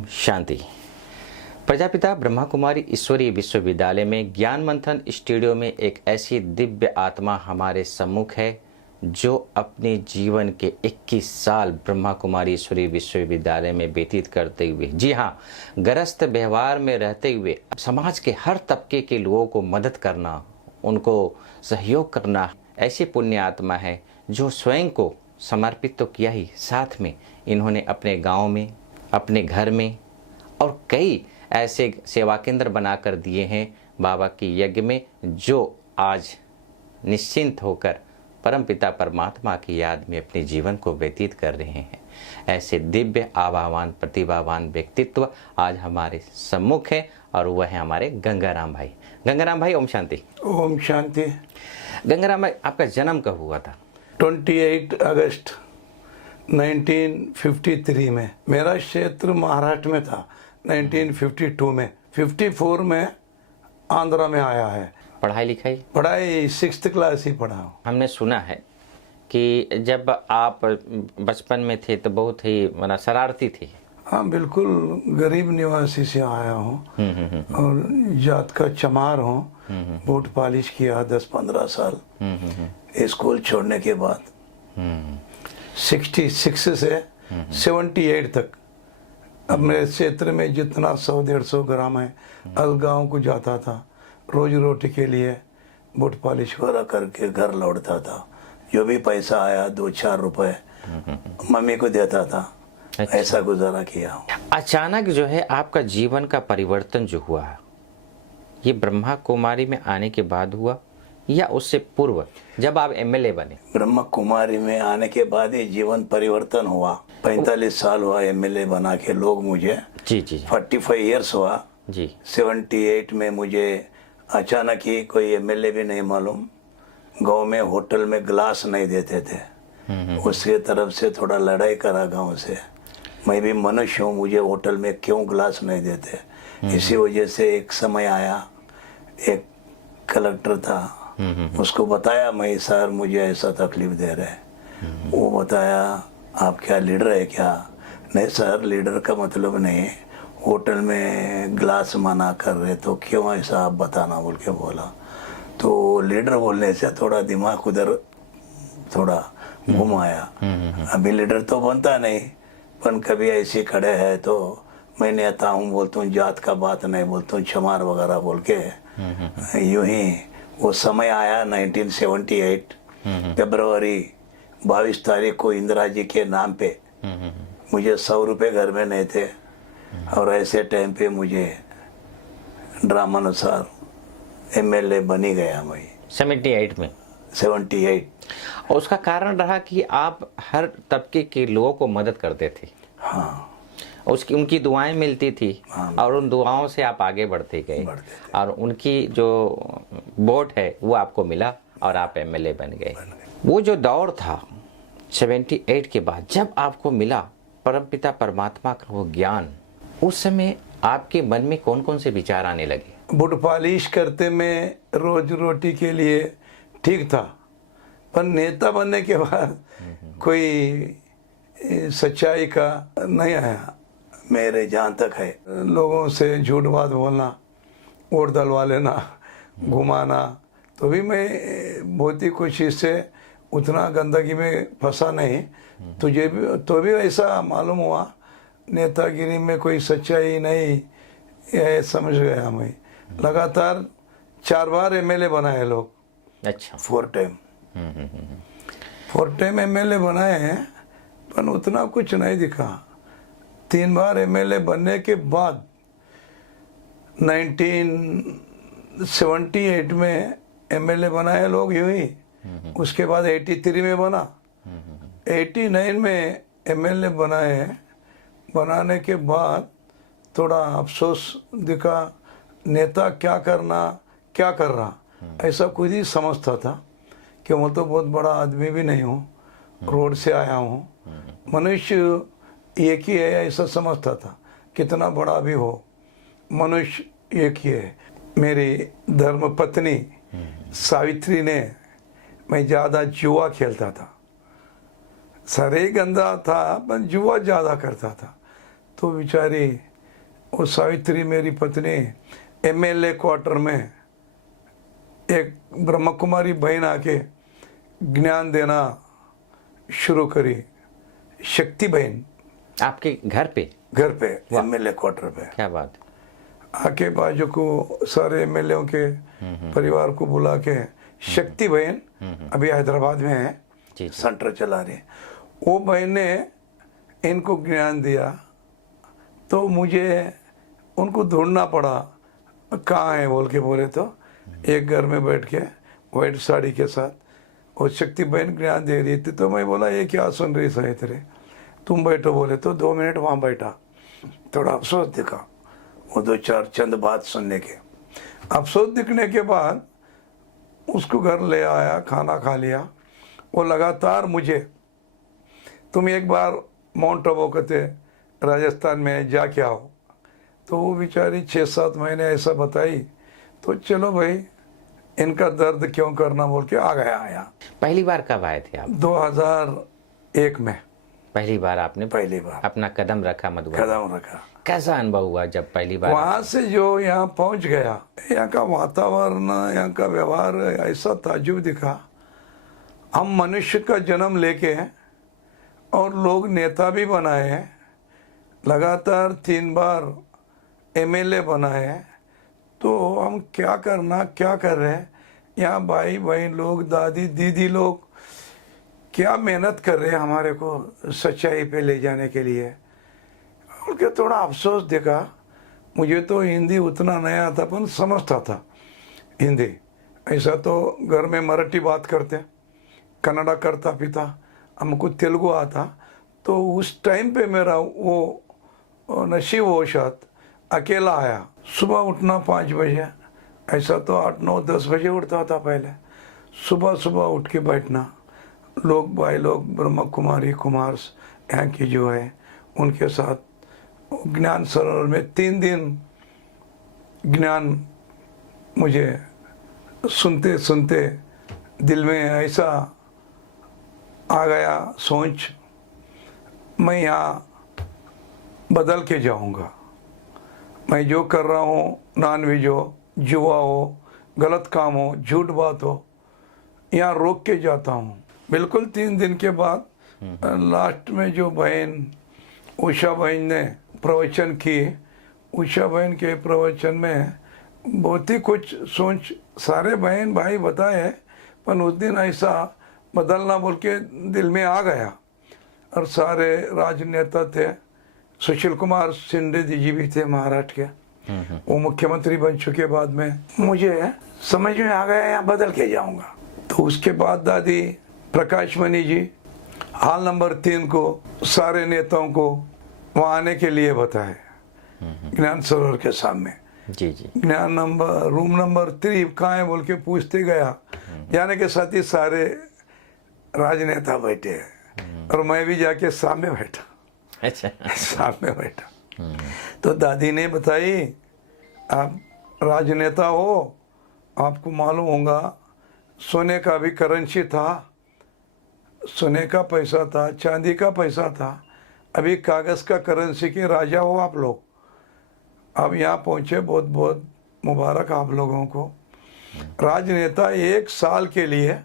ओम शांति। प्रजापिता ब्रह्मा कुमारी ईश्वरीय विश्वविद्यालय में ज्ञान मंथन स्टूडियो में एक ऐसी दिव्य आत्मा हमारे सम्मुख है जो अपने जीवन के 21 साल ब्रह्मा कुमारी ईश्वरीय विश्वविद्यालय में व्यतीत करते हुए, जी हाँ, गृहस्थ व्यवहार में रहते हुए समाज के हर तबके के लोगों को मदद करना, उनको सहयोग करना, ऐसी पुण्य आत्मा है जो स्वयं को समर्पित तो किया ही, साथ में इन्होंने अपने गांव में, अपने घर में और कई ऐसे सेवा केंद्र बनाकर दिए हैं बाबा की यज्ञ में, जो आज निश्चिंत होकर परमपिता परमात्मा की याद में अपने जीवन को व्यतीत कर रहे हैं। ऐसे दिव्य आभावान प्रतिभावान व्यक्तित्व आज हमारे सम्मुख है और वह है हमारे गंगाराम भाई। गंगाराम भाई, ओम शांति। ओम शांति। गंगाराम भाई, आपका जन्म कब हुआ था? 28 अगस्त 1953 में। मेरा क्षेत्र महाराष्ट्र में था। 1952 में, 54 में आंध्रा में आया है। पढ़ाई 6th क्लास ही पढ़ा हूँ। हमने सुना है कि जब आप बचपन में थे तो बहुत ही शरारती थे। हाँ, बिल्कुल गरीब निवासी से आया हूँ और जात का चमार हूँ। बूट पॉलिश किया 10-15 साल स्कूल छोड़ने के बाद। 66 से 78 तक अब मेरे क्षेत्र में जितना 100-150 ग्राम है, अलगांव को जाता था रोजी रोटी के लिए, बूट पॉलिश वगैरह करके घर लौटता था। जो भी पैसा आया 2-4 रुपए मम्मी को देता था। अच्छा। ऐसा गुजारा किया हूँ। अचानक जो है आपका जीवन का परिवर्तन जो हुआ, ये ब्रह्मा कुमारी में आने के बाद हुआ या उससे पूर्व जब आप एमएलए बने? ब्रह्मा कुमारी में आने के बाद ही जीवन परिवर्तन हुआ। 45 साल हुआ एमएलए बना के, लोग मुझे जी 45 इयर्स हुआ जी। 78 में मुझे अचानक ही कोई एमएलए भी नहीं मालूम, गांव में होटल में ग्लास नहीं देते थे, उसके तरफ से थोड़ा लड़ाई करा गांव से। मैं भी मनुष्य हूँ, मुझे होटल में क्यों ग्लास नहीं देते, इसी वजह से एक समय आया, एक कलेक्टर था, उसको बताया मैं, सर मुझे ऐसा तकलीफ दे रहे। वो बताया आप क्या लीडर है क्या? नहीं सर, लीडर का मतलब नहीं, होटल में ग्लास मना कर रहे तो क्यों ऐसा आप बताना, बोल के बोला। तो लीडर बोलने से थोड़ा दिमाग उधर थोड़ा घूम आया। अभी लीडर तो बनता नहीं, पर कभी ऐसे खड़े है तो मैं नेता हूँ बोलता हूँ, जात का बात नहीं बोलता हूँ, चमार वगैरह बोल के यूं ही। वो समय आया 1978 फरवरी 22 तारीख को इंदिरा जी के नाम पे मुझे 100 रुपये घर में नहीं थे, और ऐसे टाइम पे मुझे ड्रामानुसार एमएलए बनी गया मैं 78 में। 78। और उसका कारण रहा कि आप हर तबके के लोगों को मदद करते थे। हाँ, उसकी उनकी दुआएं मिलती थी। हाँ, और उन दुआओं से आप आगे बढ़ते गए और उनकी जो वोट है वो आपको मिला और आप एमएलए बन गए। वो जो दौर था 78 के बाद जब आपको मिला परमपिता परमात्मा का वो ज्ञान, उस समय आपके मन में कौन कौन से विचार आने लगे? बूट पॉलिश करते में रोज रोटी के लिए ठीक था, पर नेता बनने के बाद कोई सच्चाई का नहीं आया। मेरे जहाँ तक है, लोगों से झूठ बात बोलना, वोट डलवा लेना, घुमाना, तो भी मैं बहुत ही कोशिश से उतना गंदगी में फंसा नहीं। तुझे भी तो भी ऐसा मालूम हुआ नेतागिरी में कोई सच्चाई नहीं है, समझ गया मैं। लगातार 4 बार एमएलए बनाए लोग। अच्छा। 4 टाइम एमएलए बनाए हैं, पर उतना कुछ नहीं दिखा। 3 बार एमएलए बनने के बाद 1978 में एमएलए बनाए लोग यूं ही। उसके बाद 83 में बना, 89 में एमएलए बनाए। बनाने के बाद थोड़ा अफसोस दिखा, नेता क्या करना, क्या कर रहा, ऐसा खुद ही समझता था कि मैं तो बहुत बड़ा आदमी भी नहीं हूँ, रोड से आया हूँ, मनुष्य एक ही है ऐसा समझता था। कितना बड़ा भी हो, मनुष्य एक ही है। मेरी धर्म पत्नी सावित्री ने, मैं ज़्यादा जुआ खेलता था, सरे गंदा था पर जुआ ज़्यादा करता था, तो बेचारी वो सावित्री मेरी पत्नी एमएलए क्वार्टर में एक ब्रह्म कुमारी बहन आके ज्ञान देना शुरू करी। शक्ति बहन आपके घर पे? घर पे एमएलए क्वार्टर पे क्या बात। आके बाजू को सारे एमएलए के परिवार को बुला के शक्ति बहन अभी हैदराबाद में है, जी। सेंटर चला रही है। वो बहन ने इनको ज्ञान दिया तो मुझे उनको ढूंढना पड़ा, कहाँ है बोल के बोले तो एक घर में बैठ के वाइट साड़ी के साथ वो शक्ति बहन ज्ञान दे रही थी। तो मैं बोला ये क्या सुन रही सही तेरे, तुम बैठो बोले तो 2 मिनट वहाँ बैठा। थोड़ा अफसोस दिखा वो 2-4 चंद बात सुनने के। अफसोस दिखने के बाद उसको घर ले आया, खाना खा लिया। वो लगातार मुझे तुम एक बार माउंट आबू कहते राजस्थान में जाके आओ। तो वो बेचारी 6-7 महीने ऐसा बताई। तो चलो भाई इनका दर्द क्यों करना बोल के आ गया आया। पहली बार कब आए थे आप? 2001 में पहली बार आपने पहली बार अपना कदम रखा मधुबन? कदम रखा। कैसा अनुभव हुआ जब पहली बार? वहाँ से जो यहाँ पहुँच गया, यहाँ का वातावरण, यहाँ का व्यवहार ऐसा ताजुब दिखा। हम मनुष्य का जन्म लेके और लोग नेता भी बनाए हैं, लगातार 3 बार एमएलए बनाए। तो हम क्या करना क्या कर रहे हैं, यहाँ भाई बहन लोग, दादी दीदी लोग क्या मेहनत कर रहे हैं हमारे को सच्चाई पे ले जाने के लिए। उनके थोड़ा अफसोस देखा। मुझे तो हिंदी उतना नहीं आता पर समझता था हिंदी। ऐसा तो घर में मराठी बात करते, कन्नड़ा करता पिता, हमको तेलुगु आता। तो उस टाइम पे मेरा वो नसीब वो शायद अकेला आया। सुबह उठना 5 बजे, ऐसा तो 8, 9, 10 बजे उठता था पहले। सुबह सुबह उठ के बैठना, लोग भाई लोग ब्रह्म कुमारी कुमार्स यहाँ की जो है उनके साथ ज्ञान सरोवर में 3 दिन ज्ञान मुझे सुनते सुनते दिल में ऐसा आ गया सोच, मैं यहाँ बदल के जाऊँगा। मैं जो कर रहा हूँ, नॉनवेज हो, जुआ हो, गलत काम हो, झूठ बात हो, यहाँ रोक के जाता हूँ। बिल्कुल 3 दिन के बाद लास्ट में जो बहन उषा बहन ने प्रवचन की, उषा बहन के प्रवचन में बहुत ही कुछ सोच सारे बहन भाई बताए, पर उस दिन ऐसा बदलना बोल के दिल में आ गया। और सारे राजनेता थे, सुशील कुमार शिंदे जी भी थे महाराष्ट्र के, वो मुख्यमंत्री बन चुके बाद में। मुझे समझ में आ गया यहाँ बदल के जाऊंगा। तो उसके बाद दादी प्रकाश मणि जी हाल नंबर 3 को सारे नेताओं को वहाँ आने के लिए बताए, ज्ञान सरोवर के सामने। जी जी। ज्ञान नंबर रूम नंबर 3 कहाँ है बोल के पूछते गया। जाने के साथ ही सारे राजनेता बैठे और मैं भी जाके सामने बैठा। अच्छा। सामने बैठा। तो दादी ने बताई, आप राजनेता हो, आपको मालूम होगा सोने का भी करेंसी था, सोने का पैसा था, चांदी का पैसा था, अभी कागज़ का करेंसी के राजा हो आप लोग। अब यहाँ पहुँचे, बहुत बहुत मुबारक आप लोगों को। राजनेता 1 साल के लिए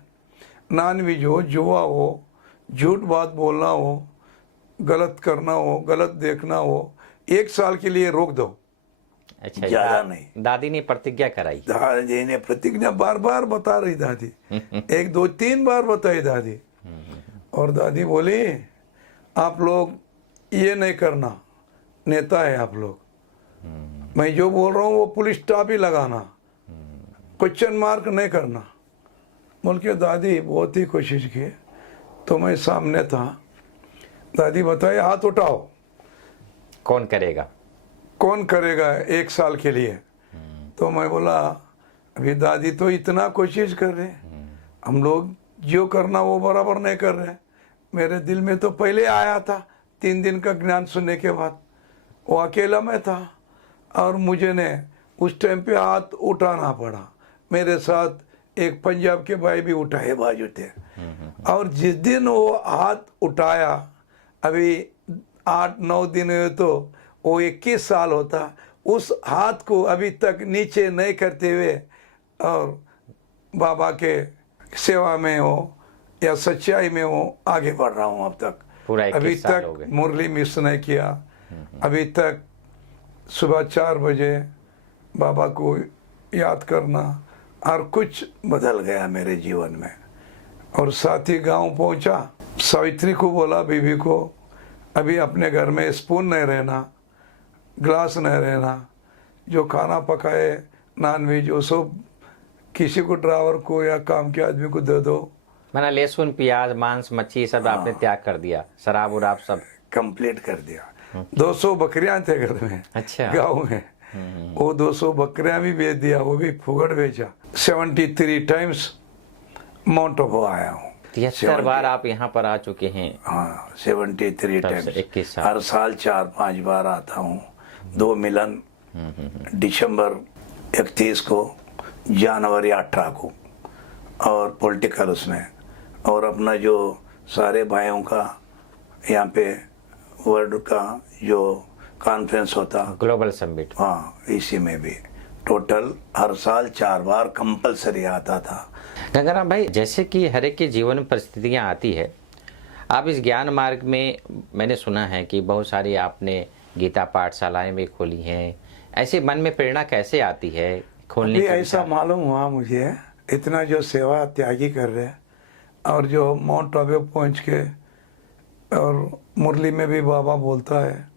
नॉनवेज हो, जुआ हो, झूठ बात बोलना हो, गलत करना हो, गलत देखना हो, 1 साल के लिए रोक दो। अच्छा, ज्यादा नहीं। दादी ने प्रतिज्ञा कराई? दादी ने प्रतिज्ञा बार बार बता रही दादी, 1, 2, 3 बार बताई दादी। और दादी बोली, आप लोग ये नहीं करना, नेता है आप लोग, मैं जो बोल रहा हूँ वो पुलिस स्टॉप ही लगाना, क्वेश्चन मार्क नहीं करना बोल के दादी बहुत ही कोशिश की। तो मैं सामने था, दादी बताए हाथ उठाओ, कौन करेगा? कौन करेगा 1 साल के लिए? तो मैं बोला अभी दादी तो इतना कोशिश कर रहे, हम लोग जो करना वो बराबर नहीं कर रहे। मेरे दिल में तो पहले आया था 3 दिन का ज्ञान सुनने के बाद, वो अकेला मैं था और मुझे ने उस टाइम पे हाथ उठाना पड़ा। मेरे साथ एक पंजाब के भाई भी उठाए बाजू थे। और जिस दिन वो हाथ उठाया, अभी 8-9 दिन हुए तो वो 21 साल होता, उस हाथ को अभी तक नीचे नहीं करते हुए और बाबा के सेवा में हो या सच्चाई में हो आगे बढ़ रहा हूँ। अब तक पूरा 21 अभी साल हो तक गए। मुरली मिस नहीं किया। अभी तक सुबह 4 बजे बाबा को याद करना, हर कुछ बदल गया मेरे जीवन में। और साथ ही गाँव पहुँचा, सावित्री को बोला बीवी को, अभी अपने घर में स्पून नहीं रहना, ग्लास नहीं रहना, जो खाना पकाए नॉन वेज वो सब किसी को ड्राइवर को या काम के आदमी को दे दो। मैंने लहसुन प्याज मांस मच्छी सब आपने त्याग कर दिया, शराब उराब सब कंप्लीट कर दिया। 200 बकरियां थे घर में, अच्छा। गाँव में। वो 200 बकरियां भी बेच दिया, वो भी फुगड़ बेचा। 73 टाइम्स माउंट आबू आया हूँ। 73 बार आप यहाँ पर आ चुके हैं। हाँ, 73 तब से टाइम्स। 21 साल। हर साल 4-5 बार आता हूँ। 2 मिलन दिसंबर 31 को, जनवरी 18 को, और पॉलिटिकल उसमें, और अपना जो सारे भाइयों का यहाँ पे वर्ल्ड का जो कॉन्फ्रेंस होता, ग्लोबल समिट, हाँ, इसी में भी टोटल हर साल 4 बार कंपलसरी आता था। गंगाराम भाई, जैसे कि हर एक की जीवन में परिस्थितियाँ आती है, आप इस ज्ञान मार्ग में, मैंने सुना है कि बहुत सारी आपने गीता पाठशालाएं भी खोली हैं, ऐसे मन में प्रेरणा कैसे आती है खोलने की? ऐसा मालूम हुआ मुझे, इतना जो सेवा त्यागी कर रहे हैं, और जो माउंट आबू पहुँच के, और मुरली में भी बाबा बोलता है,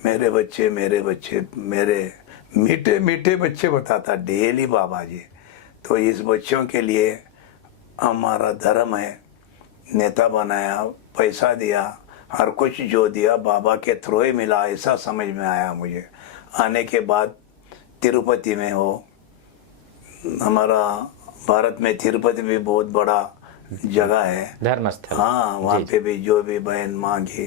मेरे बच्चे मेरे बच्चे, मेरे मीठे मीठे बच्चे बताता डेली बाबा जी। तो इस बच्चों के लिए हमारा धर्म है, नेता बनाया, पैसा दिया, हर कुछ जो दिया बाबा के थ्रू ही मिला, ऐसा समझ में आया मुझे। आने के बाद तिरुपति में हो, हमारा भारत में तिरुपति भी बहुत बड़ा जगह है, धर्मस्थल। हाँ, वहाँ पे भी जो भी बहन मांगी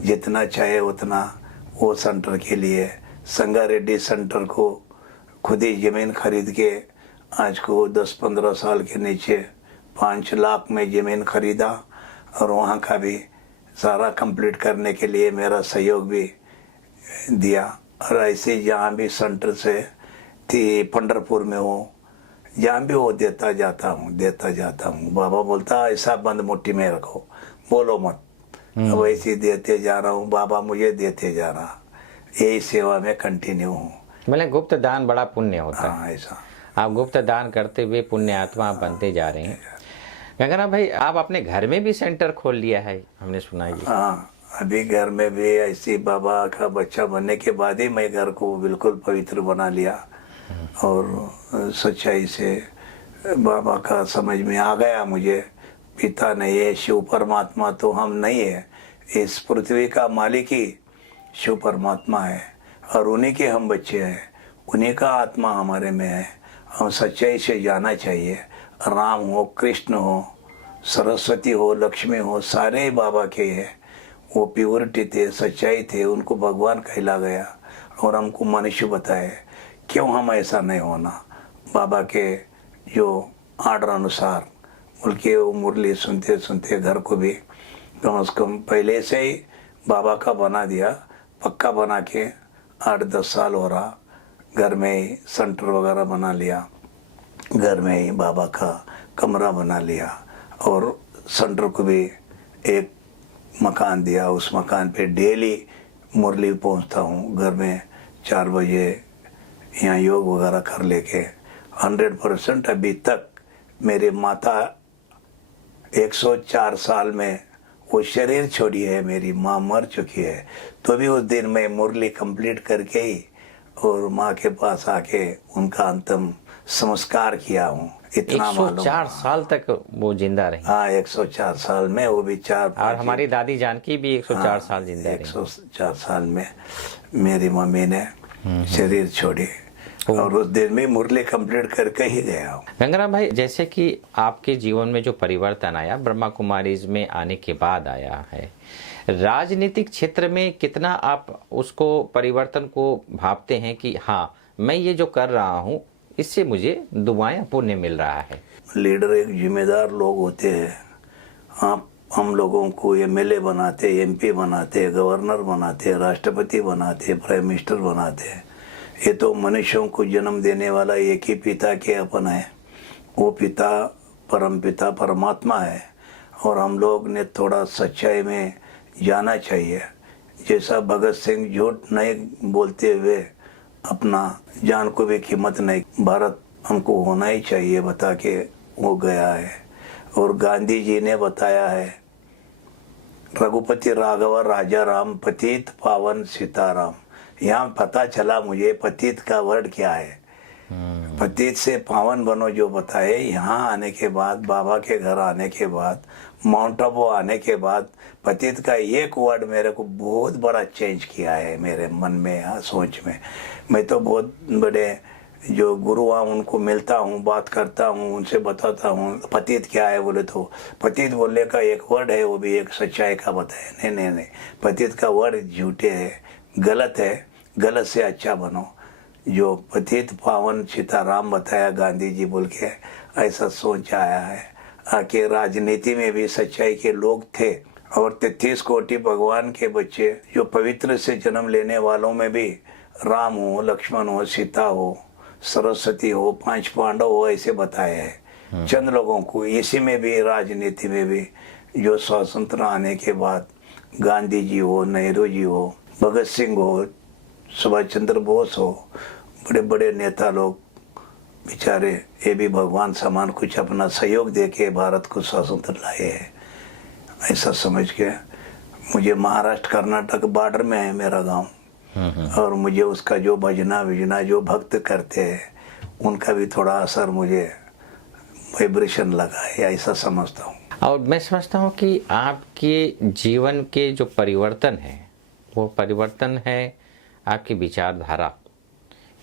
जितना चाहे उतना, वो सेंटर के लिए संगारेड्डी सेंटर को खुद ही जमीन खरीद के, आज को 10-15 साल के नीचे 5 लाख में जमीन खरीदा, और वहाँ का भी सारा कंप्लीट करने के लिए मेरा सहयोग भी दिया। और ऐसे जहाँ भी सेंटर से थी, पंढरपुर में हो, जहाँ भी वो देता जाता हूँ। बाबा बोलता ऐसा बंद मुट्ठी में रखो, बोलो मत, अब ऐसे देते जा रहा हूँ, बाबा मुझे देते जा रहा, यही सेवा में कंटिन्यू हूँ। मतलब गुप्त दान बड़ा पुण्य होता है। हाँ, ऐसा आप गुप्त दान करते हुए पुण्य आत्मा आप बनते जा रहे हैं। गंगाराम भाई, आप अपने घर में भी सेंटर खोल लिया है, हमने सुना है। हाँ, अभी घर में भी ऐसी बाबा का बच्चा बनने के बाद ही मैं घर को बिल्कुल पवित्र बना लिया, और सच्चाई से बाबा का समझ में आ गया मुझे, पिता नहीं है, शिव परमात्मा तो हम नहीं है, इस पृथ्वी का मालिक ही शिव परमात्मा है, और उन्हीं के हम बच्चे हैं, उन्हीं का आत्मा हमारे में है। हम सच्चाई से जाना चाहिए, राम हो, कृष्ण हो, सरस्वती हो, लक्ष्मी हो, सारे बाबा के हैं। वो प्योरिटी थे, सच्चाई थे, उनको भगवान कहला गया, और हमको मनुष्य बताए। क्यों हम ऐसा नहीं होना? बाबा के जो आर्डर अनुसार बल्कि वो मुरली सुनते सुनते घर को भी कम से कम पहले से ही बाबा का बना दिया, पक्का बना के 8-10 साल हो रहा। घर में ही सेंटर वगैरह बना लिया, घर में ही बाबा का कमरा बना लिया, और सेंटर को भी एक मकान दिया, उस मकान पे डेली मुरली पहुंचता हूँ। घर में 4 बजे यहाँ योग वगैरह कर लेके 100% अभी तक मेरे माता 104 साल में वो शरीर छोड़ी है, मेरी माँ मर चुकी है, तो भी उस दिन मैं मुरली कंप्लीट करके ही और माँ के पास आके उनका अंतिम संस्कार किया हूँ। इतना 104 साल तक वो जिंदा रही। हाँ, 104 साल में वो भी 4। और हमारी दादी जानकी भी 104 साल जिंदा रही। 104 साल में मेरी मम्मी ने शरीर छोड़ी, और उस दिन में मुरली कंप्लीट करके ही गया हूँ। गंगाराम भाई, जैसे कि आपके जीवन में जो परिवर्तन आया ब्रह्मा कुमारीज में आने के बाद आया है, राजनीतिक क्षेत्र में कितना आप उसको परिवर्तन को भापते हैं कि हाँ, मैं ये जो कर रहा हूँ इससे मुझे दुआएं पुण्य मिल रहा है? लीडर एक जिम्मेदार लोग होते हैं। आप हम लोगों को एमएलए बनाते, एमपी बनाते, गवर्नर बनाते, राष्ट्रपति बनाते, प्राइम मिनिस्टर बनाते, ये तो मनुष्यों को जन्म देने वाला एक ही पिता के अपन है, वो पिता परम पिता परमात्मा है। और हम लोग ने थोड़ा सच्चाई में जाना चाहिए। जैसा भगत सिंह झूठ नहीं बोलते हुए अपना जान को भी कीमत नहीं, भारत हमको होना ही चाहिए बता के वो गया है। और गांधी जी ने बताया है, रघुपति राघव राजा राम पतित पावन सीताराम। यहाँ पता चला मुझे पतित का वर्ड क्या है। पतित से पावन बनो जो बताए। यहाँ आने के बाद, बाबा के घर आने के बाद, माउंट आबू आने के बाद पतित का एक वर्ड मेरे को बहुत बड़ा चेंज किया है मेरे मन में, सोच में। मैं तो बहुत बड़े जो गुरु हैं उनको मिलता हूँ, बात करता हूँ, उनसे बताता हूँ पतित क्या है। बोले तो पतित बोलने का एक वर्ड है, वो भी एक सच्चाई का बताए। नहीं नहीं नहीं, पतित का वर्ड झूठे है, गलत है। गलत से अच्छा बनो। जो पतित पावन सीताराम बताया गांधी जी बोल के, ऐसा सोच आया है। आके राजनीति में भी सच्चाई के लोग थे। और 33 कोटि भगवान के बच्चे जो पवित्र से जन्म लेने वालों में भी राम हो, लक्ष्मण हो, सीता हो, सरस्वती हो, 5 पांडव हो, ऐसे बताए हैं चंद लोगों को। इसी में भी, राजनीति में भी, जो स्वतंत्र आने के बाद गांधी जी हो, नेहरू जी हो, भगत सिंह हो, सुभाष चंद्र बोस हो, बड़े बड़े नेता लोग बेचारे ये भी भगवान समान कुछ अपना सहयोग दे के भारत को स्वतंत्र लाए हैं। ऐसा समझ के मुझे महाराष्ट्र कर्नाटक बॉर्डर में है मेरा गांव, और मुझे उसका जो भजना विजना जो भक्त करते हैं उनका भी थोड़ा असर मुझे वाइब्रेशन लगा है, ऐसा समझता हूँ। और मैं समझता हूँ कि आपके जीवन के जो परिवर्तन है वो परिवर्तन है आपकी विचारधारा,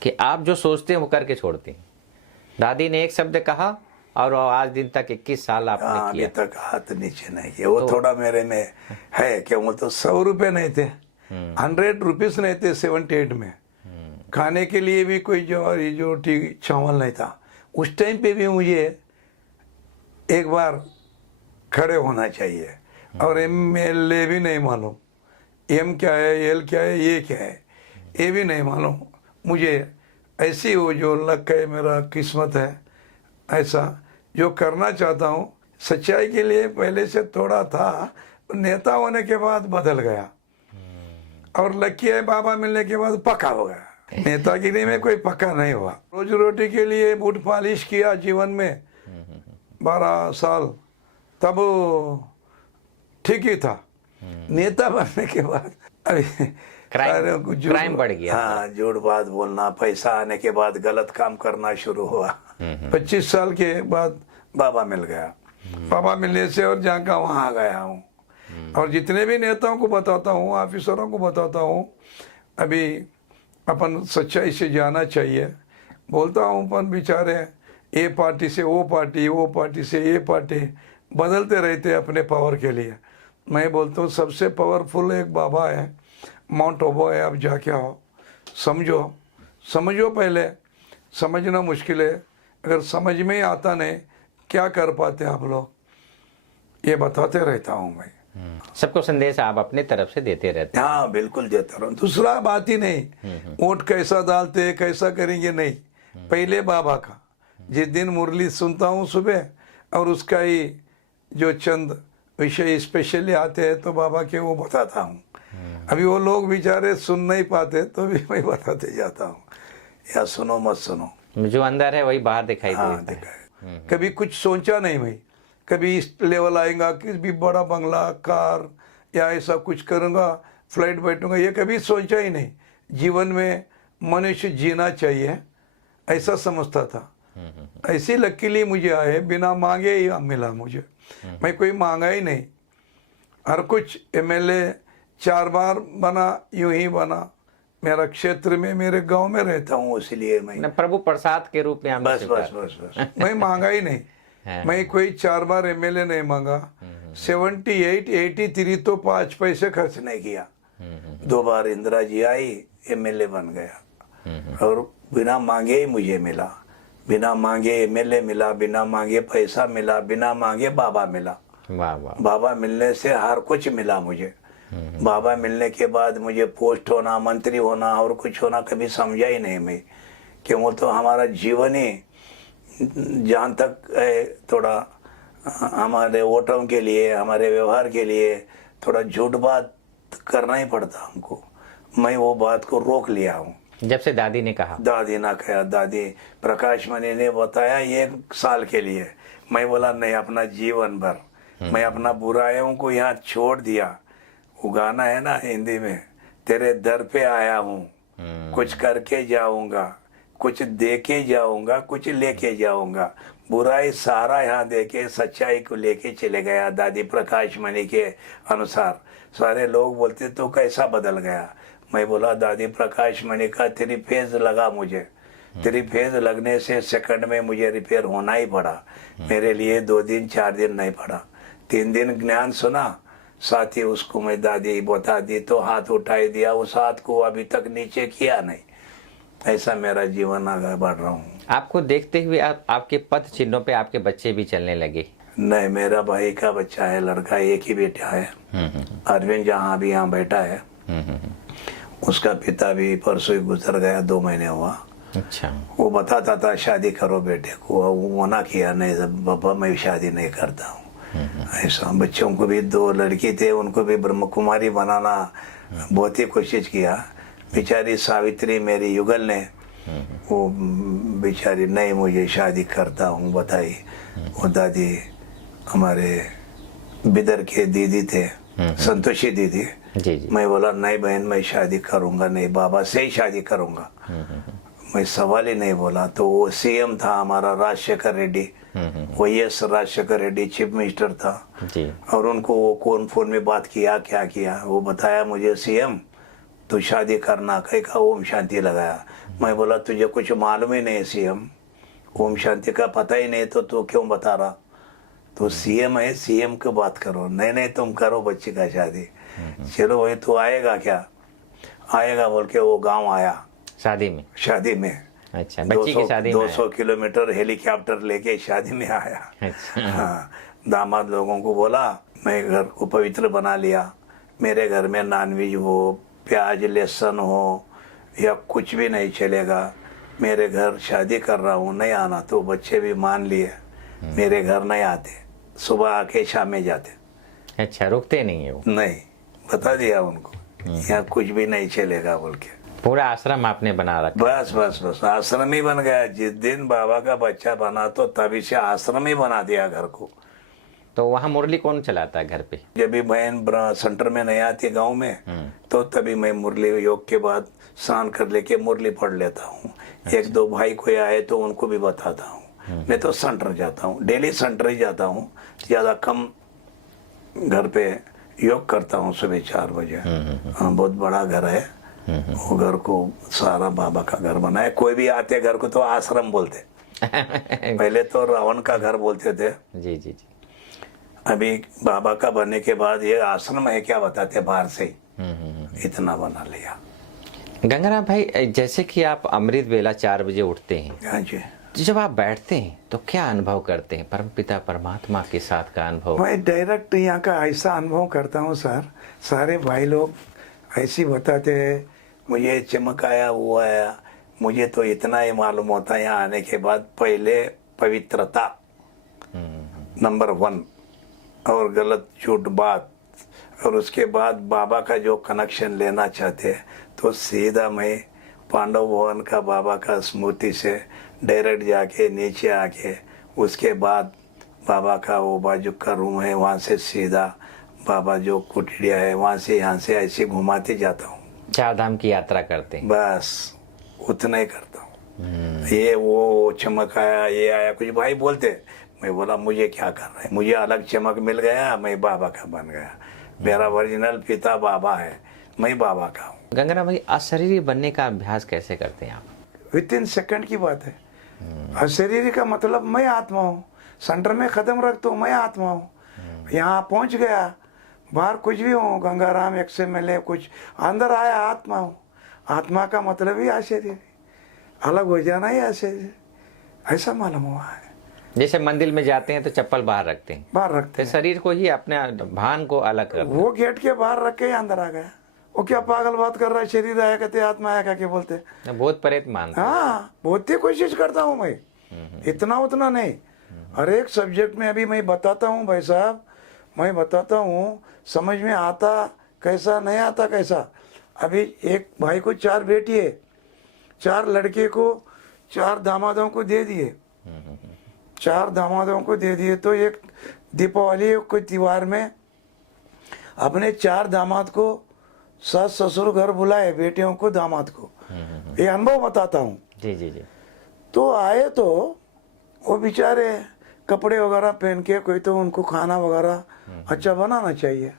कि आप जो सोचते हैं वो करके छोड़ते हैं। दादी ने एक शब्द कहा और आज दिन तक 21 साल आपने किया। अभी तक हाथ नीचे नहीं किया। वो थोड़ा मेरे में है कि वो तो 100 रुपये नहीं थे, 100 रुपीज नहीं थे 78 में। खाने के लिए भी कोई ज्वारी रोटी चावल नहीं था। उस टाइम पे भी मुझे एक बार खड़े होना चाहिए। और MLA भी नहीं मालूम, M क्या है, L क्या है, ये क्या है, ये भी नहीं मालूम मुझे। ऐसी वो जो लक है, मेरा किस्मत है, ऐसा जो करना चाहता हूँ। सच्चाई के लिए पहले से थोड़ा था, नेता होने के बाद बदल गया। और लकी है बाबा मिलने के बाद पक्का हो गया। नेतागिरी में कोई पक्का नहीं हुआ। रोजी रोटी के लिए बूट पालिश किया जीवन में 12 साल, तब ठीक ही था। नेता बनने के बाद अभी क्राइम बढ़ गया। हाँ, झूठ बात बोलना, पैसा आने के बाद गलत काम करना शुरू हुआ। 25 साल के बाद बाबा मिल गया। बाबा मिलने से और जहाँ का वहाँ आ गया हूँ। और जितने भी नेताओं को बताता हूँ, ऑफिसरों को बताता हूँ, अभी अपन सच्चाई से जाना चाहिए। बोलता हूँ अपन बेचारे ये पार्टी से वो पार्टी, वो पार्टी से ये पार्टी बदलते रहते अपने पावर के लिए। मैं बोलता हूँ सबसे पावरफुल एक बाबा है, माउंट आबू है। अब जाके आओ, समझो पहले। समझना मुश्किल है, अगर समझ में ही आता नहीं क्या कर पाते आप लोग, ये बताते रहता हूँ मैं। सबको संदेश आप अपने तरफ से देते रहते हैं। हाँ बिल्कुल देता रहूँ, दूसरा बात ही नहीं। वोट कैसा डालते, कैसा करेंगे, नहीं। पहले बाबा का जिस दिन मुरली सुनता हूँ सुबह, और उसका ही जो चंद विषय स्पेशली आते हैं तो बाबा के वो बताता हूँ। अभी वो लोग बेचारे सुन नहीं पाते तो भी मैं बताते जाता हूँ, या सुनो मत सुनो, जो अंदर है वही बाहर दिखाई हाँ देता है। दिखाए। कभी कुछ सोचा नहीं मैं, कभी इस लेवल आएगा कि भी बड़ा बंगला, कार या ऐसा कुछ करूँगा, फ्लाइट बैठूंगा, ये कभी सोचा ही नहीं। जीवन में मनुष्य जीना चाहिए ऐसा समझता था। ऐसी लकीली मुझे आए, बिना मांगे ही मिला मुझे। मैं कोई मांगा ही नहीं। हर कुछ MLA 4 बार बना, यूं ही बना। मेरा क्षेत्र में, मेरे गांव में रहता हूँ, इसलिए मैं प्रभु प्रसाद के रूप में बस बस बस बस मैं मांगा ही नहीं। मैं कोई 4 बार MLA नहीं मांगा। 78, 83 तो 5 पैसे खर्च नहीं किया। 2 बार इंदिरा जी आई, MLA बन गया। और बिना मांगे ही मुझे मिला, बिना मांगे MLA मिला, बिना मांगे पैसा मिला, बिना मांगे बाबा मिला। वाह वाह। बाबा मिलने से हर कुछ मिला मुझे। बाबा मिलने के बाद मुझे पोस्ट होना, मंत्री होना और कुछ होना कभी समझा ही नहीं मैं, कि वो तो हमारा जीवन ही जहाँ तक है थोड़ा हमारे वोटों के लिए, हमारे व्यवहार के लिए थोड़ा झूठ बात करना ही पड़ता हमको। मैं वो बात को रोक लिया हूँ। जब से दादी ने कहा, दादी ना कहा, दादी प्रकाश मणि ने बताया 1 साल के लिए, मैं बोला नहीं, अपना जीवन भर मैं अपना बुराइयों को यहाँ छोड़ दिया। वो गाना है ना हिंदी में, तेरे दर पे आया हूँ, कुछ करके जाऊंगा, कुछ दे के जाऊंगा, कुछ लेके जाऊंगा, बुराई सारा यहाँ देके सच्चाई को लेके चले गया। दादी प्रकाश मणि के अनुसार सारे लोग बोलते तो कैसा बदल गया। मैं बोला दादी प्रकाश मणि का 3 फेज लगा मुझे। 3 फेज लगने से सेकंड में मुझे रिपेयर होना ही पड़ा। मेरे लिए 2 दिन 4 दिन नहीं पड़ा, 3 दिन ज्ञान सुना, साथ ही उसको मैं दादी बता दी तो हाथ उठाई दिया, उस हाथ को अभी तक नीचे किया नहीं। ऐसा मेरा जीवन आगे बढ़ रहा हूँ। आपको देखते हुए आपके पथ चिन्हों पे आपके बच्चे भी चलने लगे? नहीं, मेरा भाई का बच्चा है, लड़का, एक ही बेटा है, अरविंद, जहाँ भी यहाँ बैठा है। उसका पिता भी परसों ही गुजर गया, 2 महीने हुआ। अच्छा। वो बताता था शादी करो बेटे को, वो मना किया, नहीं पापा मैं शादी नहीं करता हूँ। ऐसा बच्चों को भी 2 लड़की थे, उनको भी ब्रह्म कुमारी बनाना बहुत ही कोशिश किया। बेचारी सावित्री मेरी युगल ने, वो बेचारी नहीं मुझे शादी करता हूँ बताई। वो दादी हमारे बिदर के दीदी थे, संतोषी दीदी। जी जी। मैं बोला नहीं बहन मैं शादी करूंगा नहीं, बाबा से ही शादी करूंगा। मैं सवाल ही नहीं बोला। तो वो सीएम था हमारा Rajasekhar Reddy, YS Rajasekhar Reddy chief minister था जी। और उनको वो कौन फोन में बात किया, क्या किया, वो बताया मुझे सीएम तो शादी करना, कहीं का ओम शांति लगाया। मैं बोला तुझे कुछ मालूम ही नहीं सीएम, ओम शांति का पता ही नहीं तो तू क्यों बता रहा। तो सीएम है, सीएम की बात करो। नहीं नहीं तुम करो बच्ची का शादी। चलो भाई तू आएगा क्या? आएगा बोल के वो गांव आया शादी में? शादी में। अच्छा, बच्ची की शादी में 200 किलोमीटर हेलीकॉप्टर लेके शादी में आया। अच्छा। हाँ, दामाद लोगों को बोला मैं घर को पवित्र बना लिया, मेरे घर में नॉनवेज हो, प्याज लहसुन हो या कुछ भी नहीं चलेगा, मेरे घर शादी कर रहा हूँ, नहीं आना। तो बच्चे भी मान लिए, मेरे घर नहीं आते, सुबह आके शाम में जाते। अच्छा, रुकते नहीं है वो? नहीं, बता दिया उनको यहाँ कुछ भी नहीं चलेगा बोल के। पूरा आश्रम आपने बना रखा? बस बस बस आश्रम ही बन गया। जिस दिन बाबा का बच्चा बना तो तभी से आश्रम ही बना दिया घर को। तो वहाँ मुरली कौन चलाता है घर पे? जब भी बहन सेंटर में नहीं आती गांव में तो तभी मैं मुरली योग के बाद स्नान कर लेके मुरली पढ़ लेता हूँ। 1-2 भाई कोई आए तो उनको भी बताता हूँ। नहीं तो सेंटर जाता हूँ, डेली सेंटर ही जाता हूँ, ज्यादा कम घर पे योग करता हूँ सुबह 4 बजे। हाँ, बहुत बड़ा घर है वो, घर को सारा बाबा का घर बना है। कोई भी आते घर को तो आश्रम बोलते। पहले तो रावण का घर बोलते थे, जी जी जी। अभी बाबा का बनने के बाद ये आश्रम है क्या बताते बाहर से ही इतना बना लिया। गंगाराम भाई, जैसे कि आप अमृत वेला 4 बजे उठते हैं, हाँ जी, तो जब आप बैठते हैं तो क्या अनुभव करते हैं? परमपिता परमात्मा के साथ का अनुभव? मैं डायरेक्ट यहाँ का ऐसा अनुभव करता हूँ सर, सारे भाई लोग ऐसी बताते हैं मुझे चमक आया, वो आया। मुझे तो इतना ही मालूम होता है यहाँ आने के बाद, पहले पवित्रता नंबर 1 और गलत झूठ बात, और उसके बाद बाबा का जो कनेक्शन लेना चाहते हैं तो सीधा मैं पांडव भवन का बाबा का स्मृति से डायरेक्ट जाके नीचे आके, उसके बाद बाबा का वो बाजू का रूम है वहाँ से सीधा बाबा जो कुटिया है वहाँ से यहाँ से ऐसे घुमाते जाता हूँ। 4 धाम की यात्रा करते हैं? बस उतना ही करता हूँ। ये वो चमक आया, ये आया, कुछ भाई बोलते, मैं बोला मुझे क्या करना है, मुझे अलग चमक मिल गया, मैं बाबा का बन गया। मेरा ओरिजिनल पिता बाबा है, मैं बाबा का हूँ। गंगाराम भाई, अशरीरी बनने का अभ्यास कैसे करते हैं आप? विथिन सेकंड की बात है। अशरीरी का मतलब मैं आत्मा हूँ, सेंटर में कदम रख तो मैं आत्मा हूँ, यहाँ पहुँच गया, बाहर कुछ भी हो, गंगाराम XMLA कुछ, अंदर आया आत्मा हूँ। आत्मा का मतलब ही अशरीरी, अलग हो जाना ही अशरीरी, ऐसा मालूम हुआ है। जैसे मंदिर में जाते हैं तो चप्पल बाहर रखते हैं, बाहर रखते तो हैं। शरीर को ही अपने भान को अलग कर। वो गेट के बाहर रख के ही अंदर आ गया। वो क्या पागल बात कर रहा है, शरीर आया कहते आत्मा आया क्या बोलते। बहुत प्रेत मानते हैं। हाँ, बहुत ही कोशिश करता हूँ मैं, इतना उतना नहीं। हर एक सब्जेक्ट में अभी मैं बताता हूँ भाई साहब, मैं बताता हूँ, समझ में आता कैसा नहीं आता कैसा। अभी एक भाई को 4 बेटी है, 4 लड़के को 4 दामादों को दे दिए, 4 दामादों को दे दिए। तो एक दीपावली को त्योहार में अपने 4 दामाद को सास ससुर घर बुलाए, बेटियों को दामाद को। ये अनुभव बताता हूँ। जी जी जी। तो आए तो वो बेचारे कपड़े वगैरह पहन के, कोई तो उनको खाना वगैरह अच्छा बनाना चाहिए।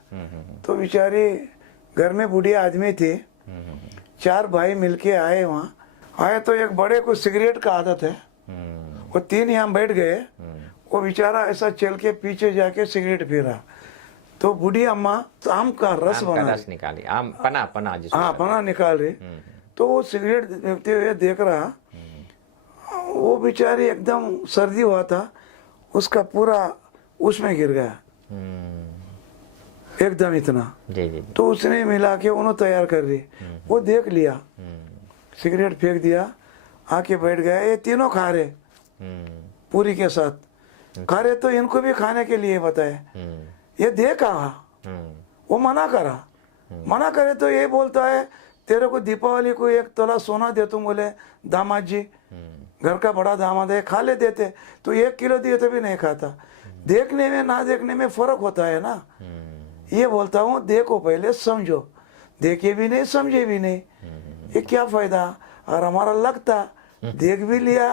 तो बेचारी घर में बूढ़ी आदमी थी, 4 भाई मिलके आए। वहाँ आए तो एक बड़े को सिगरेट का आदत है, वो 3 यहाँ बैठ गए। वो बेचारा ऐसा चल के पीछे जाके सिगरेट पी रहा। तो बूढ़ी अम्मा आम का रस आम का बना रस निकाली, आम पना पना जिसको हाँ कहते पना निकाल रही। तो वो सिगरेट देखते हुए देख रहा, वो बेचारी एकदम सर्दी हुआ था, उसका पूरा उसमें गिर गया एकदम इतना। जी जी जी। तो उसने मिला के उन्होंने तैयार कर दी। वो देख लिया, सिगरेट फेंक दिया, आके बैठ गया। ये तीनों खा रहे पूरी के साथ खा रहे। तो इनको भी खाने के लिए बताए, ये दे कहा। वो मना करा, मना करे तो ये बोलता है तेरे को दीपावली को 1 तोला सोना दे तुम। बोले दामाद जी, घर का बड़ा दामाद है, खा ले देते। तो 1 किलो दिए तो भी नहीं खाता। देखने में ना देखने में फर्क होता है ना। ये बोलता हूँ देखो पहले समझो, देखे भी नहीं समझे भी नहीं, ये क्या फायदा। और हमारा लगता देख भी लिया,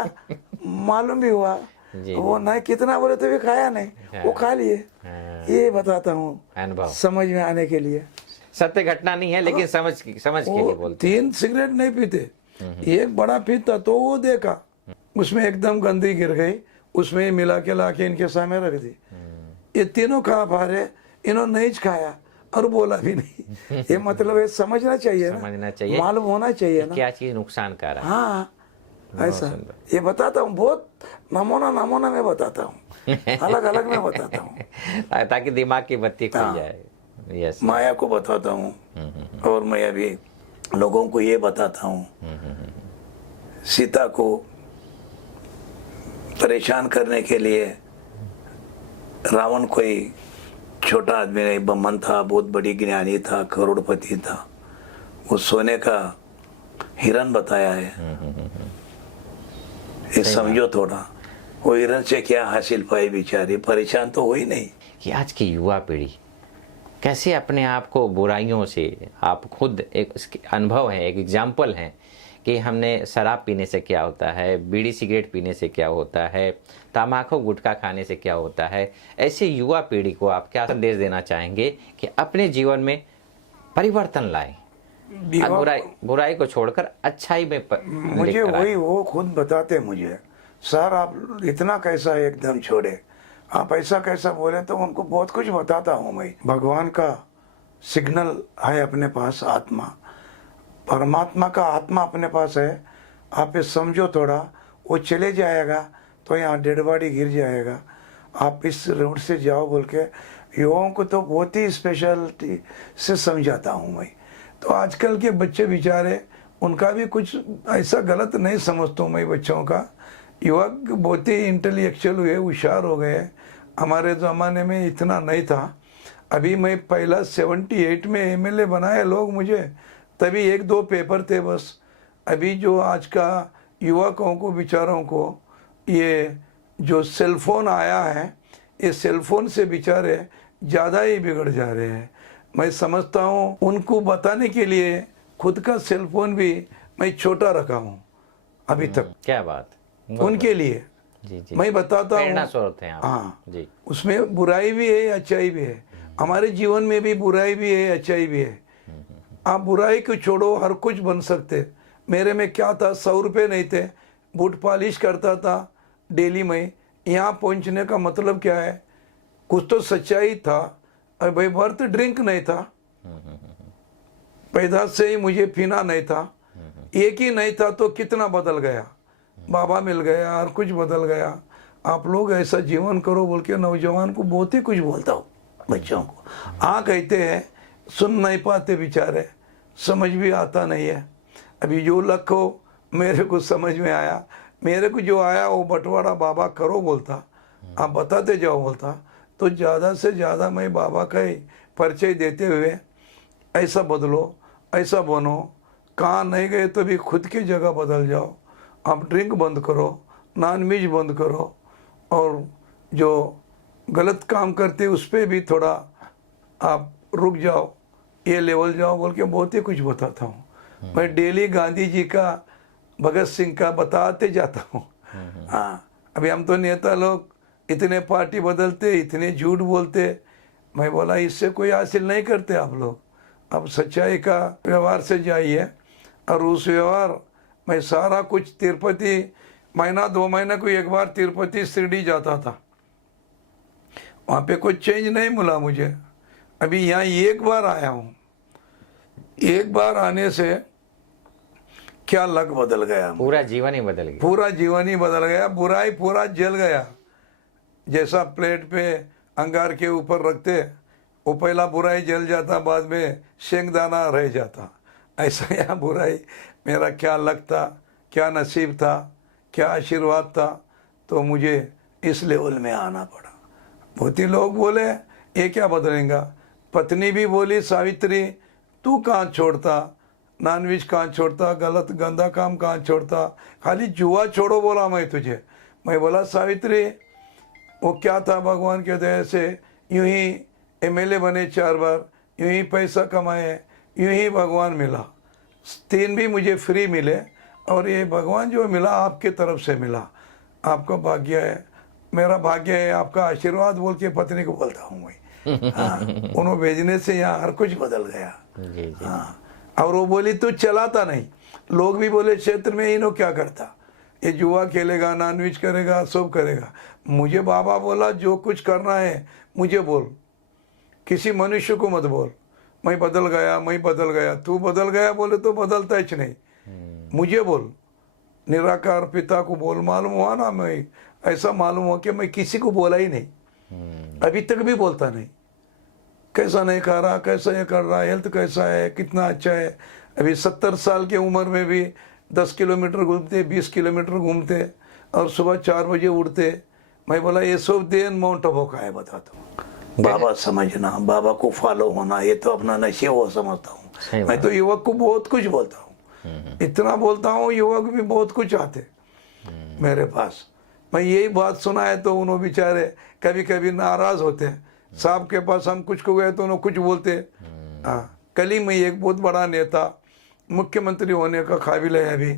मालूम भी हुआ, वो नहीं कितना बोले तो भी खाया नहीं, वो खा लिए। ये बताता हूँ अनुभव समझ में आने के लिए। सत्य घटना नहीं है, लेकिन समझ के लिए बोलते। 3 सिगरेट नहीं पीते, एक बड़ा पीता। तो वो देखा, उसमें एकदम गंदी गिर गई, उसमें मिला के लाके इनके सामने रख दी। ये तीनों खा पा रहे, इन्होंने नहीं खाया और बोला भी नहीं। ये मतलब ये समझना चाहिए समझना चाहिए, मालूम होना चाहिए ना क्या चीज नुकसान कर रहा है। हाँ, ऐसा ये बताता हूँ, बहुत नमूना मैं बताता हूँ, अलग अलग में बताता हूँ, ताकि दिमाग की बत्ती खुल जाए। यस, माया को बताता हूँ। और मैं अभी लोगों को ये बताता हूँ, सीता को परेशान करने के लिए रावण कोई छोटा आदमी नहीं, ब्रह्मन था, बहुत बड़ी ज्ञानी था, करोड़पति था। वो सोने का हिरन बताया है। ये समझो थोड़ा, वो हिरन से क्या हासिल पाई, बेचारी परेशान तो हुई नहीं। कि आज की युवा पीढ़ी कैसे अपने आप को बुराइयों से, आप खुद एक अनुभव है, एक एग्जाम्पल हैं कि हमने शराब पीने से क्या होता है, बीड़ी सिगरेट पीने से क्या होता है, तम्बाकू गुटखा खाने से क्या होता है। ऐसे युवा पीढ़ी को आप क्या संदेश देना चाहेंगे कि अपने जीवन में परिवर्तन लाएं, बुराई को छोड़कर अच्छाई में मुझे वही वो खुद बताते मुझे, सर आप इतना कैसा एकदम छोड़े, आप ऐसा कैसा बोले। तो उनको बहुत कुछ बताता हूँ मैं। भगवान का सिग्नल है अपने पास, आत्मा, परमात्मा का आत्मा अपने पास है। आप ये समझो थोड़ा, वो चले जाएगा तो यहाँ डेड बॉडी गिर जाएगा। आप इस रोड से जाओ बोल के युवाओं को तो बहुत ही स्पेशलिटी से समझाता हूँ मैं। तो आजकल के बच्चे बेचारे, उनका भी कुछ ऐसा गलत नहीं समझता हूँ मैं बच्चों का। युवक बहुत ही इंटेलेक्चुअल हुए, होशियार हो गए। हमारे ज़माने में इतना नहीं था। अभी मैं पहला 78 में एमएलए बनाए लोग मुझे, तभी 1-2 पेपर थे बस। अभी जो आज का युवकों को बेचारों को ये जो सेलफोन आया है, ये सेलफोन से बेचारे ज़्यादा ही बिगड़ जा रहे हैं। मैं समझता हूँ उनको बताने के लिए खुद का सेलफोन भी मैं छोटा रखा हूँ अभी तक। क्या बात, उनके लिए जी जी, मैं बताता हूँ। प्रेरणा स्रोत हैं आप। हाँ जी, उसमें बुराई भी है, अच्छाई भी है। हमारे जीवन में भी बुराई भी है, अच्छाई भी है। आप बुराई को छोड़ो, हर कुछ बन सकते। मेरे में क्या था, 100 रुपये नहीं थे, बूट पॉलिश करता था डेली में। यहाँ पहुँचने का मतलब क्या है, कुछ तो सच्चाई था। अरे भाई बर्थ ड्रिंक नहीं था, पैदा से ही मुझे पीना नहीं था। एक ही नहीं था तो कितना बदल गया, बाबा मिल गया, हर कुछ बदल गया। आप लोग ऐसा जीवन करो बोल के नौजवान को बहुत ही कुछ बोलता हूँ बच्चों को। हाँ कहते हैं, सुन नहीं पाते बेचारे, समझ भी आता नहीं है। अभी जो लखो मेरे को समझ में आया, मेरे को जो आया वो बंटवारा बाबा करो बोलता, आप बताते जाओ बोलता, तो ज़्यादा से ज़्यादा मैं बाबा का ही परिचय देते हुए ऐसा बदलो, ऐसा बनो, कहाँ नहीं गए तो भी खुद की जगह बदल जाओ, आप ड्रिंक बंद करो, नॉन वेज बंद करो, और जो गलत काम करते उस पर भी थोड़ा आप रुक जाओ, ये लेवल जाओ बोल के बहुत ही कुछ बताता हूँ। मैं डेली गांधी जी का, भगत सिंह का बताते जाता हूँ। हाँ, अभी हम तो नेता लोग इतने पार्टी बदलते, इतने झूठ बोलते, मैं बोला इससे कोई हासिल नहीं करते आप लोग, अब सच्चाई का व्यवहार से जाइए। और उस व्यवहार मैं सारा कुछ तिरुपति, महीना 2 महीने को एक बार तिरुपति शिरडी जाता था, वहाँ पे कोई चेंज नहीं मिला मुझे। अभी यहाँ एक बार आया हूँ, एक बार आने से क्या लक बदल गया, पूरा जीवन ही बदल गया। पूरा जीवन ही बदल गया, बुराई पूरा जल गया। जैसा प्लेट पे अंगार के ऊपर रखते, वो पहला बुराई जल जाता, बाद में शेंगदाना रह जाता, ऐसा यहाँ बुराई। मेरा क्या लक था, क्या नसीब था, क्या आशीर्वाद था, तो मुझे इस लेवल में आना पड़ा। बहुत ही लोग बोले ये क्या बदलेगा, पत्नी भी बोली सावित्री तू कहाँ छोड़ता, नॉनवेज कहाँ छोड़ता, गलत गंदा काम कहाँ छोड़ता, खाली जुआ छोड़ो बोला मैं तुझे। मैं बोला सावित्री वो क्या था, भगवान के दया से यूं ही एमएलए बने 4 बार, यूं ही पैसा कमाए, यूं ही भगवान मिला, 3 भी मुझे फ्री मिले, और ये भगवान जो मिला आपके तरफ से मिला, आपका भाग्य है, मेरा भाग्य है, आपका आशीर्वाद बोल के पत्नी को बोलता हूँ मैं। हाँ, उन्होंने भेजने से यहाँ हर कुछ बदल गया। जी जी। हाँ, और वो बोली तू चलाता नहीं, लोग भी बोले क्षेत्र में इन्हों क्या करता, ये जुआ खेलेगा, नॉनवेज करेगा, सब करेगा। मुझे बाबा बोला जो कुछ करना है मुझे बोल, किसी मनुष्य को मत बोल। मैं बदल गया, मैं बदल गया, तू बदल गया बोले तो बदलता ही नहीं, मुझे बोल, निराकार पिता को बोल। मालूम हुआ ना, मैं ऐसा मालूम हुआ कि मैं किसी को बोला ही नहीं, अभी तक भी बोलता नहीं। कैसा नहीं खा रहा, कैसा ये कर रहा, हेल्थ कैसा है, कितना अच्छा है। अभी 70 साल की उम्र में भी 10 किलोमीटर घूमते, 20 किलोमीटर घूमते, और सुबह 4 बजे उठते। मैं बोला ये सब दिन माउंट आबू का है, बताता हूँ। बाबा समझना, बाबा को फॉलो होना, ये तो अपना नशे वो समझता हूँ। मैं तो युवक को बहुत कुछ बोलता हूँ, इतना बोलता हूँ, युवक भी बहुत कुछ आते मेरे पास। मैं यही बात सुना है तो उन्होंने बेचारे कभी कभी नाराज होते हैं, साहब के पास हम कुछ को गए तो उन्होंने कुछ बोलते। हाँ, कल ही मैं एक बहुत बड़ा नेता, मुख्यमंत्री होने का काबिल है अभी,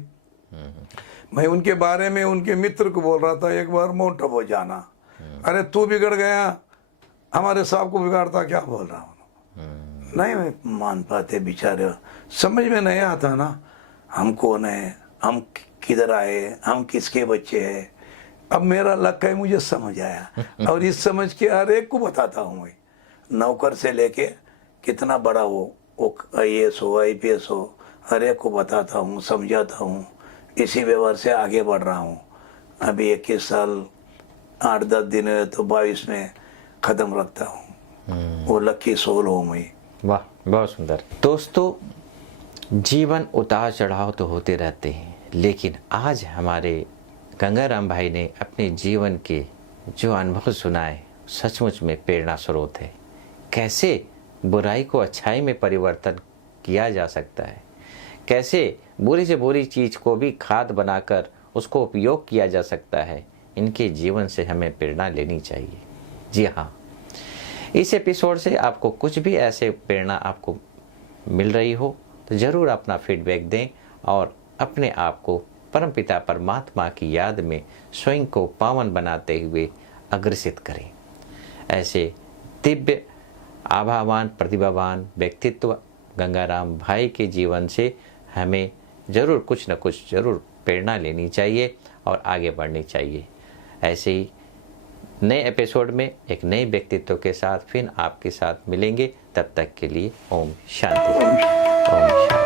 मैं उनके बारे में उनके मित्र को बोल रहा था एक बार माउंट आबू जाना। अरे तू बिगड़ गया, हमारे साहब को बिगाड़ता क्या, बोल रहा हूँ। नहीं मैं मान पाते बेचारे, समझ में नहीं आता ना हम कौन है, हम किधर आए, हम किसके बच्चे हैं। अब मेरा लक है, मुझे समझ आया, और इस समझ के हर एक को बताता हूँ मैं, नौकर से लेके कितना बड़ा हो, IAS हो, IPS हो, हर एक को बताता हूँ, समझाता हूँ। इसी व्यवहार से आगे बढ़ रहा हूँ। अभी 21 साल 8-10 दिन है तो 22 में ख़त्म रखता हूँ। वो लकी सोल हूँ मैं। वाह, बहुत सुंदर। दोस्तों, जीवन उतार चढ़ाव तो होते रहते हैं, लेकिन आज हमारे गंगाराम भाई ने अपने जीवन के जो अनुभव सुनाए सचमुच में प्रेरणा स्रोत है। कैसे बुराई को अच्छाई में परिवर्तन किया जा सकता है, कैसे बुरी से बुरी चीज़ को भी खाद बनाकर उसको उपयोग किया जा सकता है, इनके जीवन से हमें प्रेरणा लेनी चाहिए। जी हाँ, इस एपिसोड से आपको कुछ भी ऐसे प्रेरणा आपको मिल रही हो तो ज़रूर अपना फीडबैक दें और अपने आप को परमपिता परमात्मा की याद में स्वयं को पावन बनाते हुए अग्रसित करें। ऐसे दिव्य आभावान प्रतिभावान व्यक्तित्व गंगाराम भाई के जीवन से हमें ज़रूर कुछ न कुछ ज़रूर प्रेरणा लेनी चाहिए और आगे बढ़नी चाहिए। ऐसे ही नए एपिसोड में एक नए व्यक्तित्व के साथ फिर आपके साथ मिलेंगे। तब तक के लिए ओम शांति। ओम शांति।